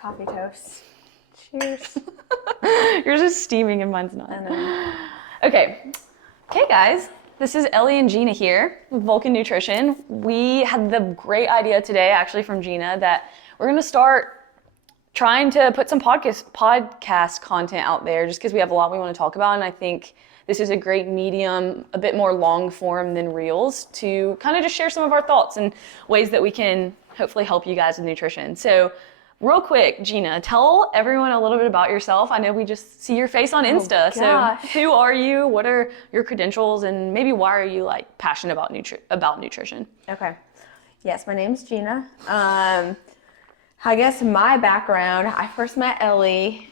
Coffee toast. Cheers. Yours is steaming and mine's not. I know. Okay, guys. This is Ellie and Gina here with Vulcan Nutrition. We had the great idea today, actually, from Gina, that we're going to start trying to put some podcast content out there just because we have a lot we want to talk about. And I think this is a great medium, a bit more long form than Reels, to kind of just share some of our thoughts and ways that we can hopefully help you guys with nutrition. So real quick, Gina, tell everyone a little bit about yourself. I know we just see your face on Insta. So who are you? What are your credentials? And maybe why are you like passionate about nutrition? Okay. Yes, my name's Gina. I guess my background, I first met Ellie,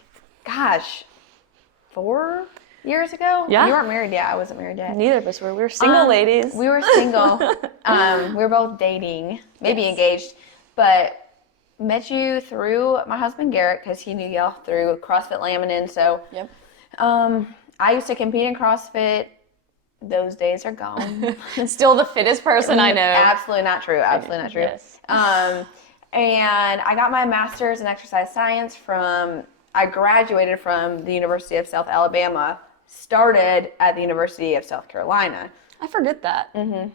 4 years ago? Yeah. You weren't married yet. I wasn't married yet. Neither of us were. We were single ladies. We were single. We were both dating, maybe engaged, but met you through my husband Garrett because he knew y'all through CrossFit Laminin. So Yep. I used to compete in CrossFit. Those days are gone. Still the fittest person I know. Absolutely not true. Absolutely not true. Yes. And I got my master's in exercise science I graduated from the University of South Alabama, started at the University of South Carolina. I forget that. Mm-hmm.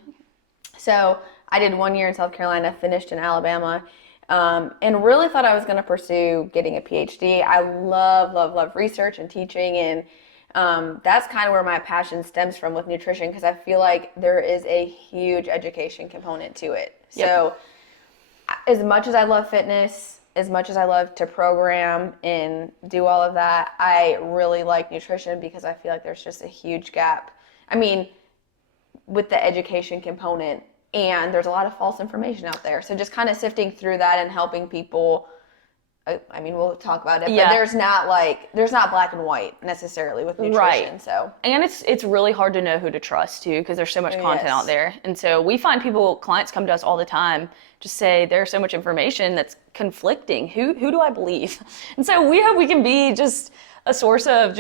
So I did 1 year in South Carolina, finished in Alabama, and really thought I was going to pursue getting a PhD. I love research and teaching, and that's kind of where my passion stems from with nutrition, because I feel like there is a huge education component to it. Yep. So as much as I love fitness, as much as I love to program and do all of that, I really like nutrition because I feel like there's just a huge gap. I mean, with the education component, and there's a lot of false information out there. So just kind of sifting through that and helping people. I mean, we'll talk about it, but there's not black and white necessarily with nutrition. Right. So, and it's really hard to know who to trust too, because there's so much content out there. And so we find clients come to us all the time, just say there's so much information that's conflicting. Who do I believe? And so we hope we can be just a source of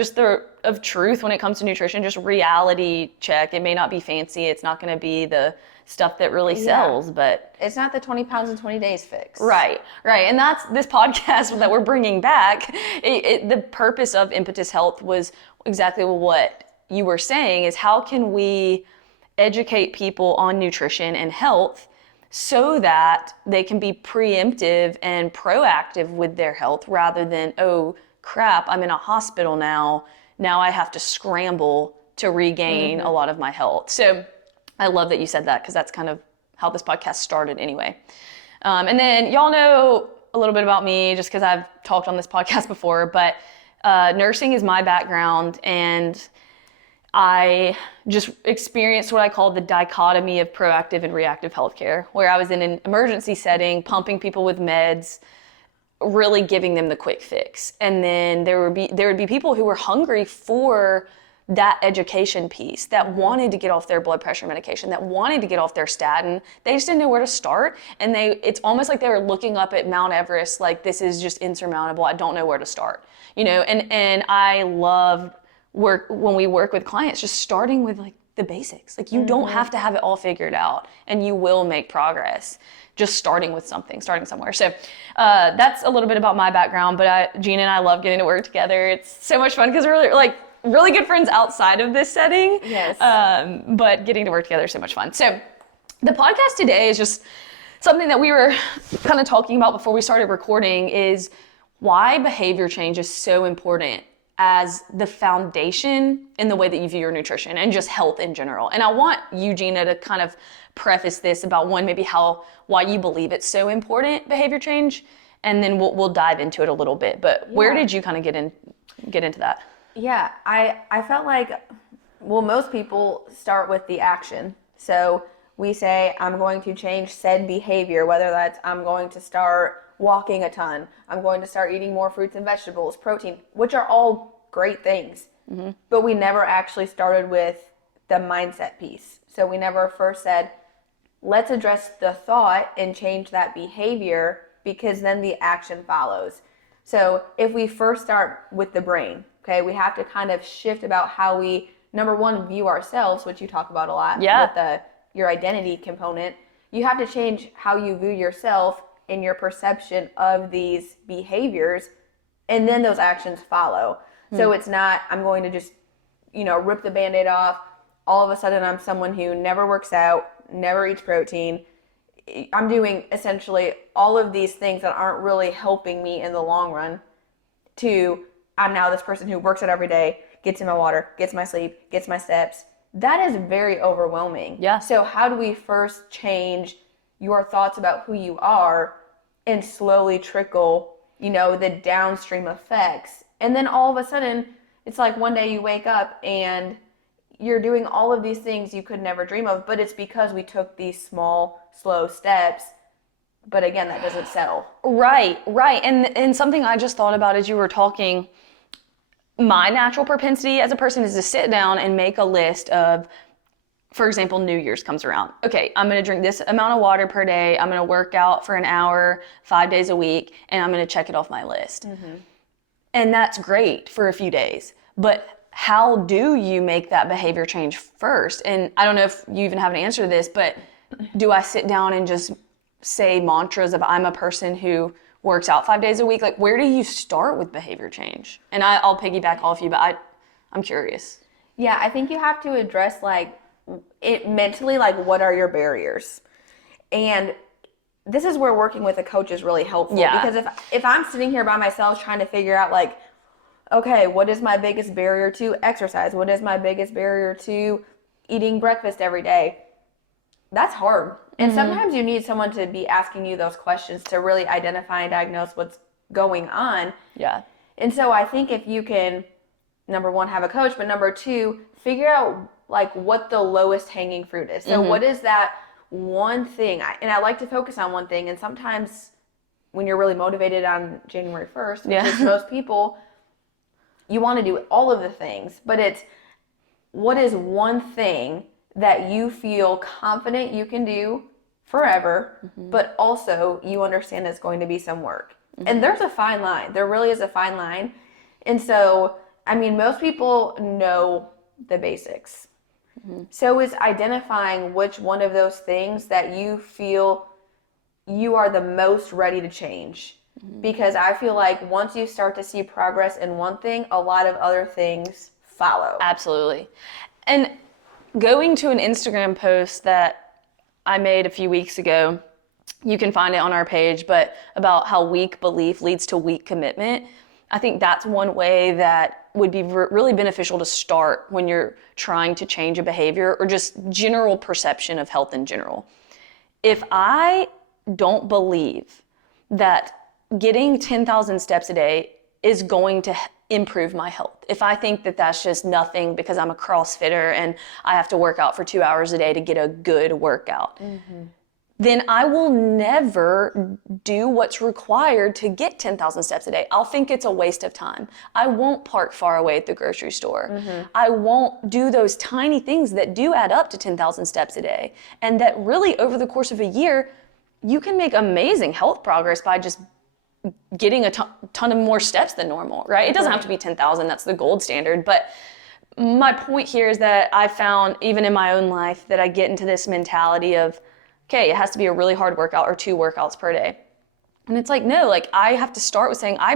of truth when it comes to nutrition, just reality check. It may not be fancy. It's not going to be the stuff that really sells, but it's not the 20 pounds in 20 days fix. Right. And that's this podcast that we're bringing back. The purpose of Impetus Health was exactly what you were saying, is how can we educate people on nutrition and health so that they can be preemptive and proactive with their health, rather than, oh crap, I'm in a hospital now I have to scramble to regain a lot of my health. So I love that you said that, because that's kind of how this podcast started anyway. And then y'all know a little bit about me just because I've talked on this podcast before, but nursing is my background, and I just experienced what I call the dichotomy of proactive and reactive healthcare, where I was in an emergency setting, pumping people with meds, really giving them the quick fix. And then there would be people who were hungry for that education piece, that wanted to get off their blood pressure medication, that wanted to get off their statin. They just didn't know where to start. And it's almost like they were looking up at Mount Everest, like, this is just insurmountable. I don't know where to start, and I love when we work with clients, just starting with like the basics. Like, you don't have to have it all figured out, and you will make progress just starting somewhere. So that's a little bit about my background, but Gina and I love getting to work together. It's so much fun because we're really good friends outside of this setting. Yes. But getting to work together is so much fun. So the podcast today is just something that we were kind of talking about before we started recording, is why behavior change is so important as the foundation in the way that you view your nutrition and just health in general. And I want you, Gina, to kind of preface this about why you believe it's so important, behavior change, and then we'll dive into it a little bit. But where did you kind of get into that? Yeah, I felt like, most people start with the action. So we say, I'm going to change said behavior, whether that's I'm going to start walking a ton, I'm going to start eating more fruits and vegetables, protein, which are all great things. Mm-hmm. But we never actually started with the mindset piece. So we never first said, let's address the thought and change that behavior, because then the action follows. So if we first start with the brain, okay, we have to kind of shift about how we, number one, view ourselves, which you talk about a lot with your identity component. You have to change how you view yourself in your perception of these behaviors, and then those actions follow. So it's not, I'm going to just, rip the Band-Aid off. All of a sudden, I'm someone who never works out, never eats protein. I'm doing essentially all of these things that aren't really helping me in the long run to, I'm now this person who works out every day, gets in my water, gets my sleep, gets my steps. That is very overwhelming. Yeah. So how do we first change your thoughts about who you are and slowly trickle, the downstream effects? And then all of a sudden, it's like one day you wake up and you're doing all of these things you could never dream of, but it's because we took these small, slow steps. But again, that doesn't settle. Right. And something I just thought about as you were talking, my natural propensity as a person is to sit down and make a list of, for example, New Year's comes around. Okay, I'm going to drink this amount of water per day. I'm going to work out for an hour, 5 days a week, and I'm going to check it off my list. Mm-hmm. And that's great for a few days. But how do you make that behavior change first? And I don't know if you even have an answer to this, but do I sit down and just say mantras of I'm a person who works out 5 days a week? Like, where do you start with behavior change? And I'll piggyback off you, but I'm curious. Yeah, I think you have to address it mentally, what are your barriers? And this is where working with a coach is really helpful. Yeah. Because if I'm sitting here by myself trying to figure out okay, what is my biggest barrier to exercise? What is my biggest barrier to eating breakfast every day? That's hard. And sometimes you need someone to be asking you those questions to really identify and diagnose what's going on. Yeah. And so I think if you can, number one, have a coach, but number two, figure out what the lowest hanging fruit is. So what is that one thing? And I like to focus on one thing. And sometimes when you're really motivated on January 1st, which is most people, you want to do all of the things, but it's what is one thing that you feel confident you can do forever, but also you understand it's going to be some work. And there's a fine line. There really is a fine line. And so, most people know the basics. So it's identifying which one of those things that you feel you are the most ready to change. Because I feel like once you start to see progress in one thing, a lot of other things follow. Absolutely. And going to an Instagram post that I made a few weeks ago, you can find it on our page, but about how weak belief leads to weak commitment. I think that's one way that would be really beneficial to start when you're trying to change a behavior or just general perception of health in general. If I don't believe that getting 10,000 steps a day is going to improve my health, if I think that that's just nothing because I'm a CrossFitter and I have to work out for 2 hours a day to get a good workout, then I will never do what's required to get 10,000 steps a day. I'll think it's a waste of time. I won't park far away at the grocery store. I won't do those tiny things that do add up to 10,000 steps a day. And that really over the course of a year, you can make amazing health progress by just getting a ton of more steps than normal, right? It doesn't have to be 10,000, that's the gold standard. But my point here is that I found, even in my own life, that I get into this mentality of, okay, it has to be a really hard workout or 2 workouts per day. And it's no, I have to start with saying, I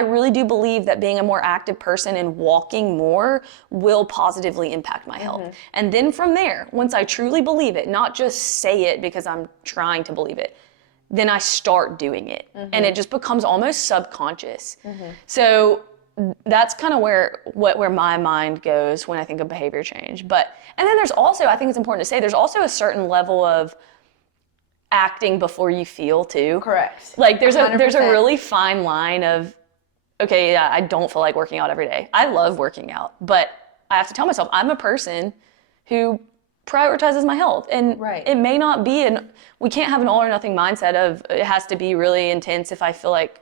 really do believe that being a more active person and walking more will positively impact my health. And then from there, once I truly believe it, not just say it because I'm trying to believe it, then I start doing it. And it just becomes almost subconscious. So that's kind of where my mind goes when I think of behavior change. And then there's also, I think it's important to say, there's also a certain level of acting before you feel too. Correct. There's a really fine line of, okay, yeah, I don't feel like working out every day. I love working out, but I have to tell myself I'm a person who prioritizes my health. And it may not be, we can't have an all or nothing mindset of it has to be really intense if I feel like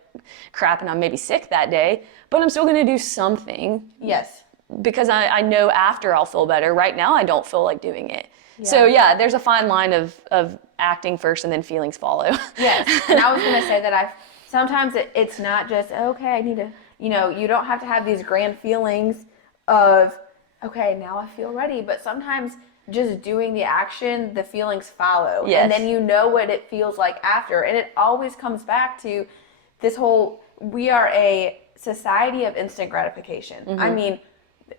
crap and I'm maybe sick that day, but I'm still going to do something. Yes. Because I know after I'll feel better. Right now, I don't feel like doing it. Yeah. So there's a fine line of acting first and then feelings follow. Yes. And I was going to say that sometimes it's not just, okay, I need to, you don't have to have these grand feelings of, okay, now I feel ready. But sometimes just doing the action, the feelings follow. Yes. And then you know what it feels like after. And it always comes back to this whole, we are a society of instant gratification. I mean,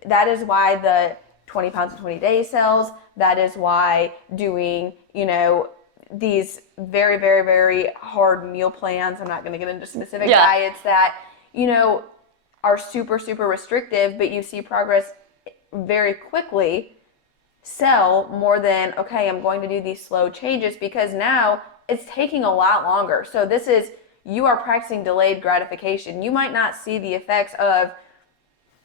that is why the 20 pounds in 20 days sells. That is why doing, these very, very, very hard meal plans, I'm not going to get into specific diets that, are super, super restrictive, but you see progress very quickly, sell more than, okay, I'm going to do these slow changes, because now it's taking a lot longer. So you are practicing delayed gratification. You might not see the effects of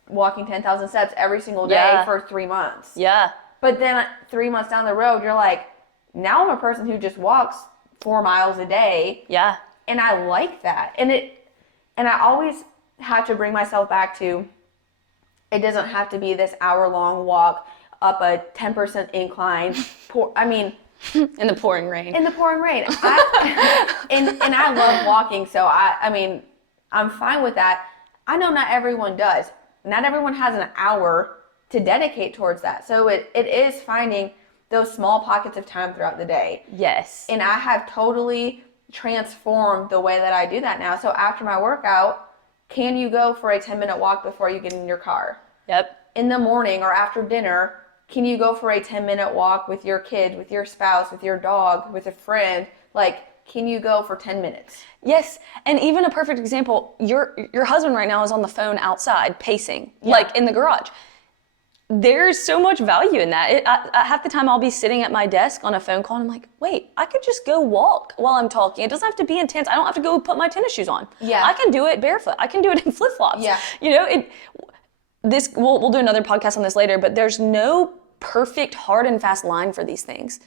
walking 10,000 steps every single day for 3 months. Yeah. But then 3 months down the road, you're like, now I'm a person who just walks 4 miles a day. Yeah. And I like that. And I always have to bring myself back to, it doesn't have to be this hour-long walk up a 10% incline. In the pouring rain. In the pouring rain. And I love walking, so I'm fine with that. I know not everyone does. Not everyone has an hour to dedicate towards that. So it is finding those small pockets of time throughout the day. Yes. And I have totally transformed the way that I do that now. So after my workout, can you go for a 10-minute walk before you get in your car? Yep. In the morning or after dinner, can you go for a 10-minute walk with your kids, with your spouse, with your dog, with a friend? Can you go for 10 minutes? Yes, and even a perfect example, your husband right now is on the phone outside pacing, in the garage. There's so much value in that. Half the time I'll be sitting at my desk on a phone call and I'm like, wait, I could just go walk while I'm talking. It doesn't have to be intense. I don't have to go put my tennis shoes on. Yeah. I can do it barefoot. I can do it in flip-flops. Yeah. We'll do another podcast on this later, but there's no perfect hard and fast line for these things.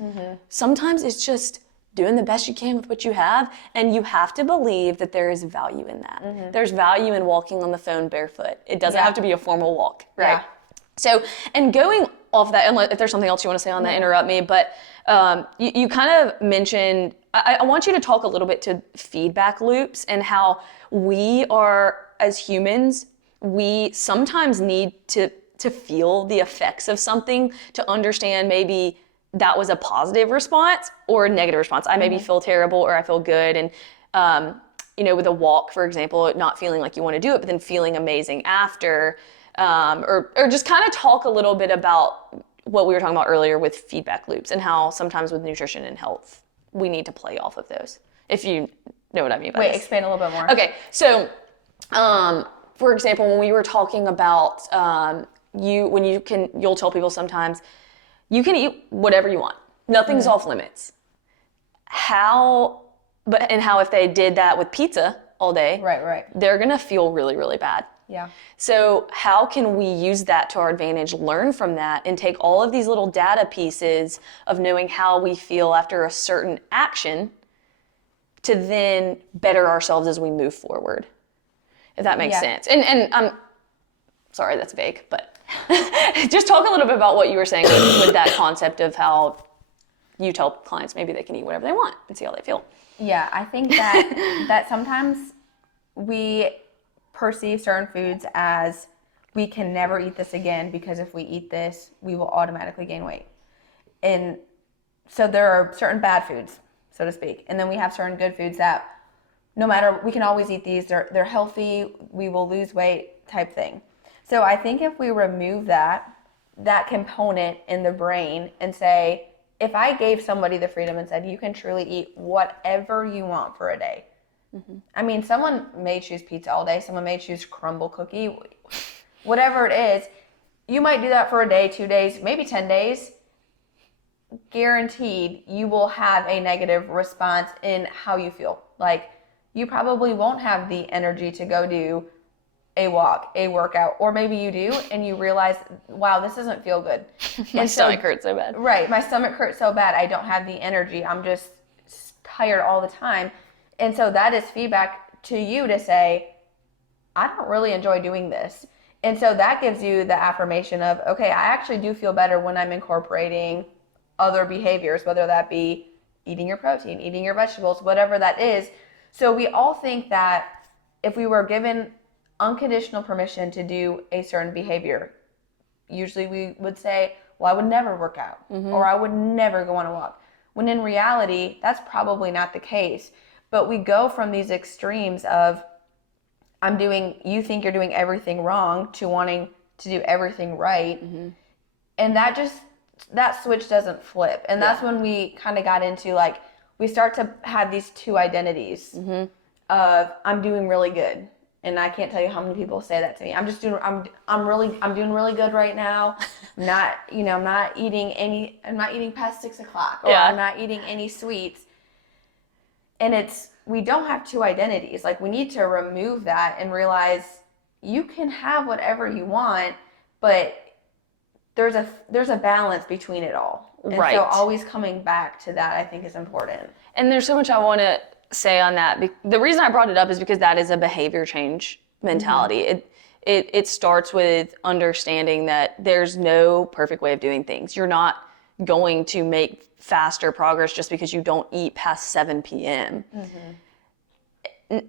Sometimes it's just doing the best you can with what you have, and you have to believe that there is value in that. There's value in walking on the phone barefoot. It doesn't have to be a formal walk, right? Yeah. So, and going off that, and if there's something else you want to say on that, interrupt me, but you kind of mentioned, I want you to talk a little bit to feedback loops and how we are, as humans, we sometimes need to feel the effects of something to understand maybe that was a positive response or a negative response. I maybe feel terrible or I feel good. And, with a walk, for example, not feeling like you want to do it, but then feeling amazing after, or just kind of talk a little bit about what we were talking about earlier with feedback loops and how sometimes with nutrition and health, we need to play off of those. If you know what I mean by this. Wait, expand a little bit more. Okay. So, for example, when we were talking about, you'll tell people sometimes, you can eat whatever you want. Nothing's off limits. How if they did that with pizza all day, right, they're gonna feel really, really bad. Yeah. So how can we use that to our advantage, learn from that, and take all of these little data pieces of knowing how we feel after a certain action to then better ourselves as we move forward, if that makes sense. And I'm sorry, that's vague, but just talk a little bit about what you were saying with that concept of how you tell clients maybe they can eat whatever they want and see how they feel. Yeah, I think that sometimes we perceive certain foods as we can never eat this again because if we eat this, we will automatically gain weight. And so there are certain bad foods, so to speak. And then we have certain good foods that no matter, we can always eat these. They're healthy, we will lose weight type thing. So I think if we remove that component in the brain and say, if I gave somebody the freedom and said, you can truly eat whatever you want for a day. I mean, someone may choose pizza all day. Someone may choose crumble cookie. Whatever it is, you might do that for a day, 2 days, maybe 10 days. Guaranteed, you will have a negative response in how you feel. Like, you probably won't have the energy to go do a walk, a workout, or maybe you do and you realize, wow, this doesn't feel good. My stomach hurts so bad. Right, my stomach hurts so bad. I don't have the energy. I'm just tired all the time. And so that is feedback to you to say, I don't really enjoy doing this. And so that gives you the affirmation of, okay, I actually do feel better when I'm incorporating other behaviors, whether that be eating your protein, eating your vegetables, whatever that is. So we all think that if we were given unconditional permission to do a certain behavior, usually we would say, well, I would never work out or I would never go on a walk. When in reality, that's probably not the case. But we go from these extremes of you think you're doing everything wrong to wanting to do everything right. And that switch doesn't flip. And that's when we kind of got into like, we start to have these two identities of I'm doing really good. And I can't tell you how many people say that to me. I'm doing really good right now. I'm not eating past 6 o'clock, or I'm not eating any sweets. And we don't have two identities. Like, we need to remove that and realize you can have whatever you want, but there's a balance between it all. And so always coming back to that, I think, is important. And there's so much I want to say on that. The reason I brought it up is because that is a behavior change mentality. It starts with understanding that there's no perfect way of doing things. You're not going to make faster progress just because you don't eat past 7 p.m.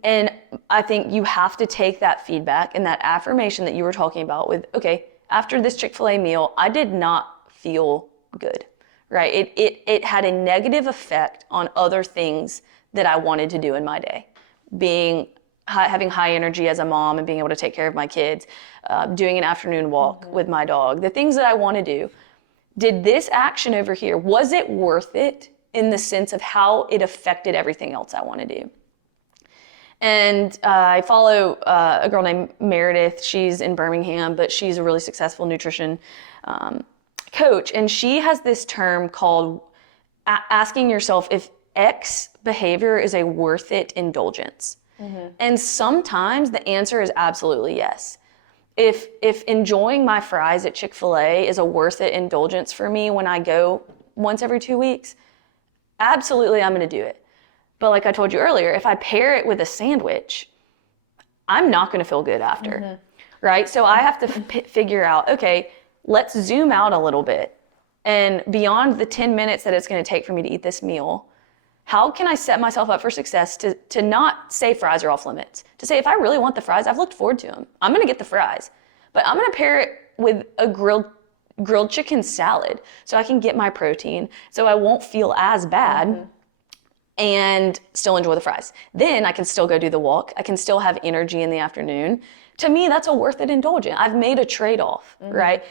And I think you have to take that feedback and that affirmation that you were talking about with, okay, after this Chick-fil-A meal, I did not feel good, right? It had a negative effect on other things that I wanted to do in my day. Having high energy as a mom and being able to take care of my kids, doing an afternoon walk with my dog, the things that I want to do. Did this action over here, was it worth it in the sense of how it affected everything else I want to do? And I follow a girl named Meredith. She's in Birmingham, but she's a really successful nutrition coach. And she has this term called asking yourself if X behavior is a worth it indulgence. And sometimes the answer is absolutely yes. If enjoying my fries at Chick-fil-A is a worth it indulgence for me when I go once every 2 weeks, absolutely I'm going to do it. But like I told you earlier, if I pair it with a sandwich, I'm not going to feel good after, right? So I have to figure out, okay, let's zoom out a little bit. And beyond the 10 minutes that it's going to take for me to eat this meal, how can I set myself up for success to not say fries are off limits? To say, if I really want the fries, I've looked forward to them. I'm going to get the fries. But I'm going to pair it with a grilled chicken salad so I can get my protein, so I won't feel as bad and still enjoy the fries. Then I can still go do the walk. I can still have energy in the afternoon. To me, that's a worth it indulgence. I've made a trade-off, right?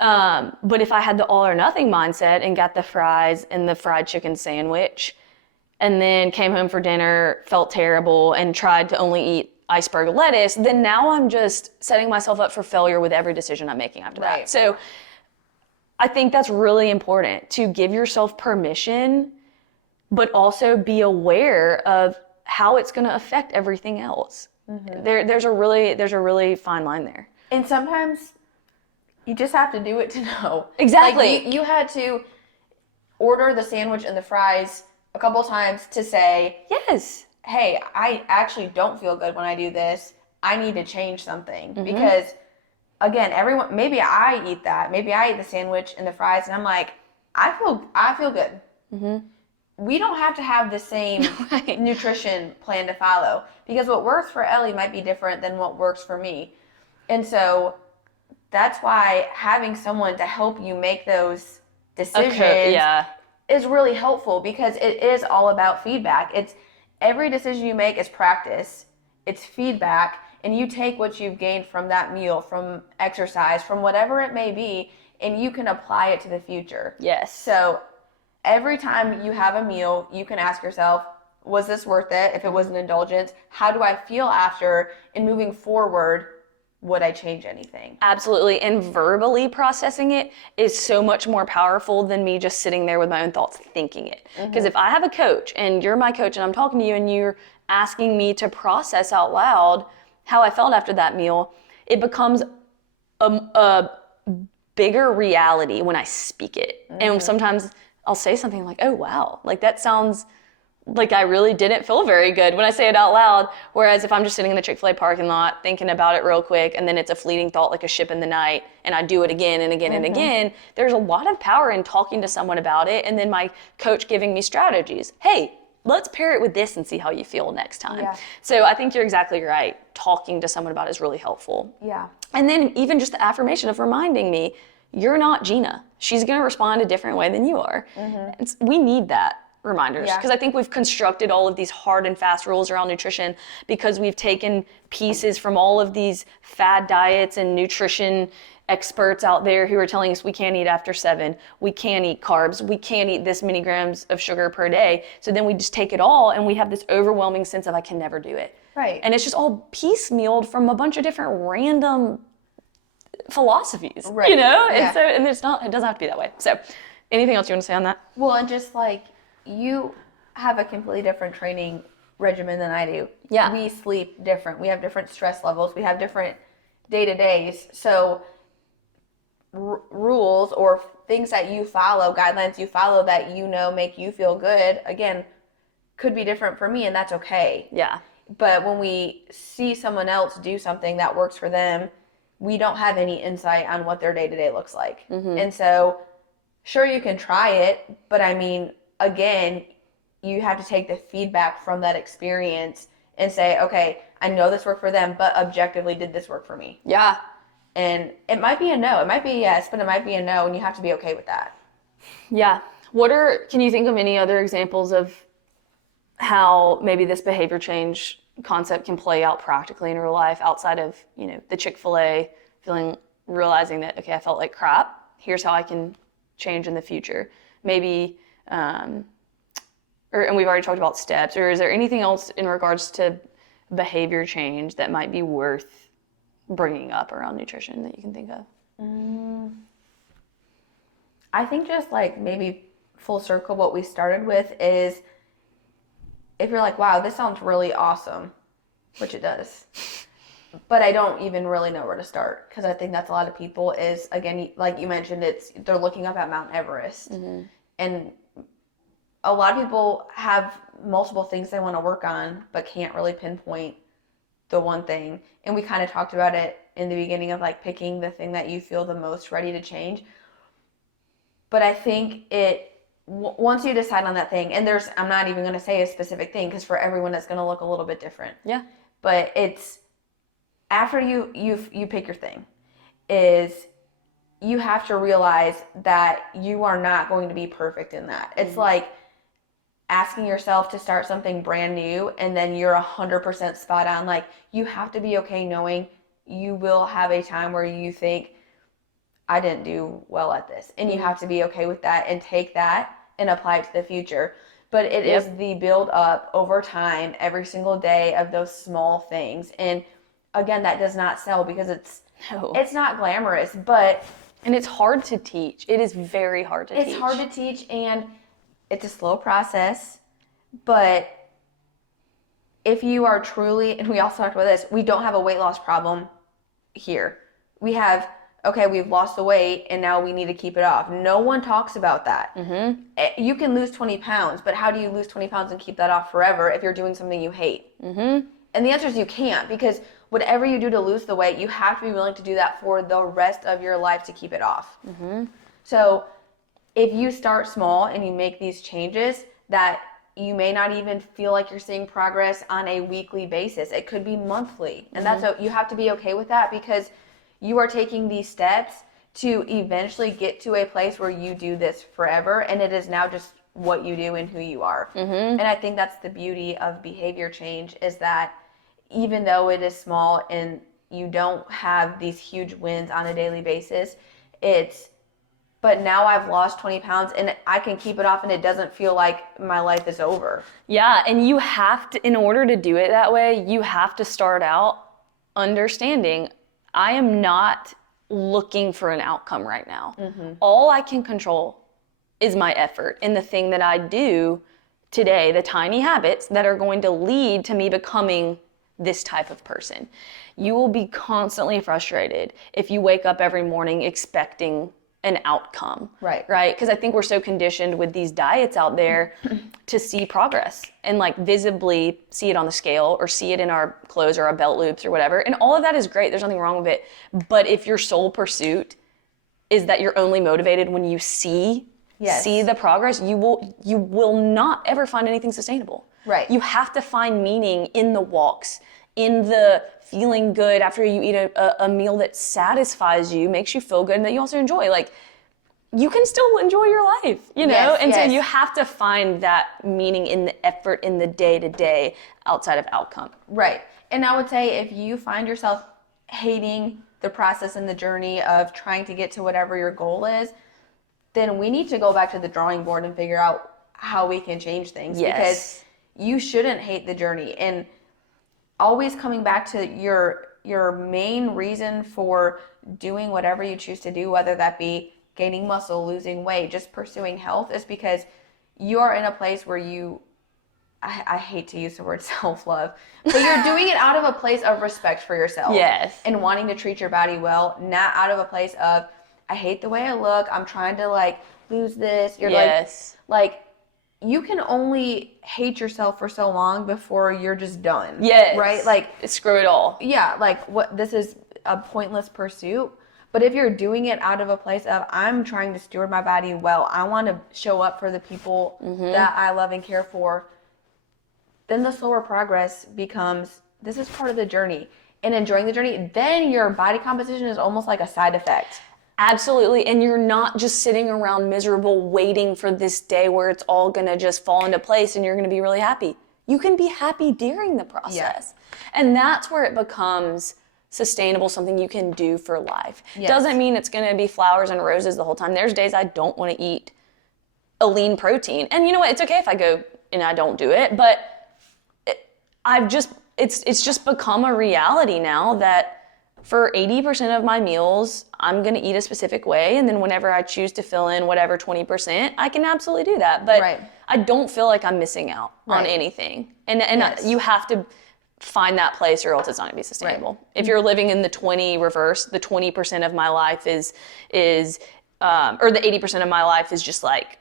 But if I had the all or nothing mindset and got the fries and the fried chicken sandwich, and then came home for dinner, felt terrible, and tried to only eat iceberg lettuce, then now I'm just setting myself up for failure with every decision I'm making after that. So I think that's really important, to give yourself permission, but also be aware of how it's going to affect everything else. There's a really fine line there. And sometimes you just have to do it to know. Exactly. Like you had to order the sandwich and the fries a couple times to say, yes, hey, I actually don't feel good when I do this. I need to change something. Because again, maybe I eat that. Maybe I eat the sandwich and the fries and I'm like, I feel good. We don't have to have the same nutrition plan to follow, because what works for Ellie might be different than what works for me. And so that's why having someone to help you make those decisions is really helpful, because it is all about feedback. It's every decision you make is practice. It's feedback, and you take what you've gained from that meal, from exercise, from whatever it may be, and you can apply it to the future. Yes. So every time you have a meal, you can ask yourself, was this worth it? If it was an indulgence, how do I feel after? And moving forward, would I change anything? Absolutely. And verbally processing it is so much more powerful than me just sitting there with my own thoughts thinking it. Because if I have a coach and you're my coach and I'm talking to you and you're asking me to process out loud how I felt after that meal, it becomes a bigger reality when I speak it. And sometimes I'll say something like, oh, wow, like that sounds like I really didn't feel very good when I say it out loud. Whereas if I'm just sitting in the Chick-fil-A parking lot thinking about it real quick, and then it's a fleeting thought like a ship in the night, and I do it again and again and again, there's a lot of power in talking to someone about it, and then my coach giving me strategies. Hey, let's pair it with this and see how you feel next time. So I think you're exactly right. Talking to someone about it is really helpful. And then even just the affirmation of reminding me, you're not Gina. She's going to respond a different way than you are. We need that reminders because I think we've constructed all of these hard and fast rules around nutrition because we've taken pieces from all of these fad diets and nutrition experts out there who are telling us we can't eat after 7, we can't eat carbs, we can't eat this many grams of sugar per day. So then we just take it all and we have this overwhelming sense of I can never do it. Right. And it's just all piecemealed from a bunch of different random philosophies, right. you know? Yeah. And so, and it's not, it doesn't have to be that way. So anything else you want to say on that? Well, and just like you have a completely different training regimen than I do. Yeah. We sleep different. We have different stress levels. We have different day-to-days. So rules or things that you follow, guidelines you follow that you know make you feel good, again, could be different for me, and that's okay. Yeah. But when we see someone else do something that works for them, we don't have any insight on what their day-to-day looks like. And so, sure, you can try it, but I mean, again, you have to take the feedback from that experience and say, okay, I know this worked for them, but objectively, did this work for me? Yeah. And it might be a no. It might be a yes, but it might be a no, and you have to be okay with that. Yeah. Can you think of any other examples of how maybe this behavior change concept can play out practically in real life outside of, you know, the Chick-fil-A realizing that, okay, I felt like crap. Here's how I can change in the future. Maybe, and we've already talked about steps, or is there anything else in regards to behavior change that might be worth bringing up around nutrition that you can think of? I think just like maybe full circle what we started with is if you're like, wow, this sounds really awesome, which it does, but I don't even really know where to start, because I think that's a lot of people is, again, like you mentioned, they're looking up at Mount Everest. And a lot of people have multiple things they want to work on but can't really pinpoint the one thing. And we kind of talked about it in the beginning of like picking the thing that you feel the most ready to change. But I think once you decide on that thing, and I'm not even going to say a specific thing because for everyone it's going to look a little bit different. Yeah. But it's after you pick your thing, is you have to realize that you are not going to be perfect in that. It's like asking yourself to start something brand new and then you're 100% spot on. Like, you have to be okay knowing you will have a time where you think, I didn't do well at this. And you have to be okay with that and take that and apply it to the future. But it is the build up over time, every single day, of those small things. And again, that does not sell because it's not glamorous, and it's hard to teach. It is very hard to teach. It's hard to teach, and it's a slow process. But if you are truly, and we also talked about this, we don't have a weight loss problem here. We have, okay, we've lost the weight and now we need to keep it off. No one talks about that. You can lose 20 pounds, but how do you lose 20 pounds and keep that off forever if you're doing something you hate? And the answer is you can't, because whatever you do to lose the weight, you have to be willing to do that for the rest of your life to keep it off. So if you start small and you make these changes that you may not even feel like you're seeing progress on a weekly basis, it could be monthly. And you have to be okay with that, because you are taking these steps to eventually get to a place where you do this forever, and it is now just what you do and who you are. And I think that's the beauty of behavior change, is that even though it is small and you don't have these huge wins on a daily basis, but now I've lost 20 pounds and I can keep it off and it doesn't feel like my life is over. Yeah, and you have to, in order to do it that way, you have to start out understanding, I am not looking for an outcome right now. All I can control is my effort and the thing that I do today, the tiny habits that are going to lead to me becoming this type of person. You will be constantly frustrated if you wake up every morning expecting an outcome. Right? Because I think we're so conditioned with these diets out there to see progress and like visibly see it on the scale or see it in our clothes or our belt loops or whatever. And all of that is great. There's nothing wrong with it. But if your sole pursuit is that you're only motivated when you see the progress, you will not ever find anything sustainable. Right. You have to find meaning in the walks, in the feeling good after you eat a meal that satisfies you, makes you feel good, and that you also enjoy. Like, you can still enjoy your life, you know? Yes, and yes. so you have to find that meaning in the effort in the day-to-day outside of outcome. Right. And I would say if you find yourself hating the process and the journey of trying to get to whatever your goal is, then we need to go back to the drawing board and figure out how we can change things. Yes. Because you shouldn't hate the journey. And always coming back to your main reason for doing whatever you choose to do, whether that be gaining muscle, losing weight, just pursuing health, is because you are in a place where I hate to use the word self-love, but you're doing it out of a place of respect for yourself. Yes. And wanting to treat your body well, not out of a place of, I hate the way I look, I'm trying to like lose this. You're Yes. like you can only hate yourself for so long before you're just done. Yes. Right? Like, screw it all. yeah, like this is a pointless pursuit. But if you're doing it out of a place of, I'm trying to steward my body well, I want to show up for the people that I love and care for, then the slower progress becomes, this is part of the journey. And enjoying the journey, then your body composition is almost like a side effect. Absolutely. And you're not just sitting around miserable waiting for this day where it's all going to just fall into place and you're going to be really happy. You can be happy during the process. Yeah. And that's where it becomes sustainable, something you can do for life. Yes. Doesn't mean it's going to be flowers and roses the whole time. There's days I don't want to eat a lean protein. And you know what? It's okay if I go and I don't do it, but it's just become a reality now that for 80% of my meals, I'm going to eat a specific way. And then whenever I choose to fill in whatever 20%, I can absolutely do that. But Right. I don't feel like I'm missing out on anything. And Yes. you have to find that place or else it's not going to be sustainable. Right. If you're living in the 20 reverse, the 20% of my life is or the 80% of my life is just like,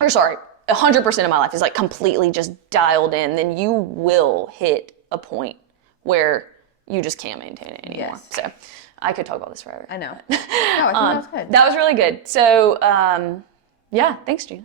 100% of my life is like completely just dialed in, then you will hit a point where you just can't maintain it anymore. Yes. So I could talk about this forever. I know. No, I think that was good. That was really good. So yeah, thanks, Gina.